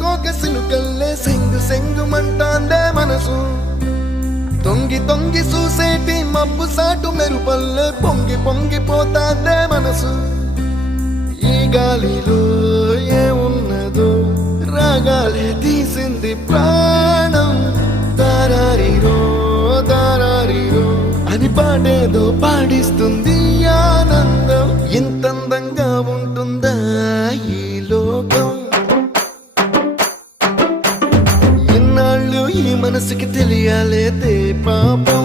కోకసిలు కల్లే సెంగు సెంగుమంటాందే మనసు తొంగి తొంగి చూసేటి మబ్బు సాటు మెరుపల్లే పొంగి పొంగిపోతాందే మనసు ఈ గాలిలో ఏమున్నదో రాగాలే తీసింది ప్రాణం దారారిరో దారారిరో అని పాడేదో పాడిస్తుంది ఆనందం ఇంతందంగా ఉంటుందా ఈ లోకం ఇన్నాళ్ళు ఈ మనసుకి తెలియాలేదే పాపం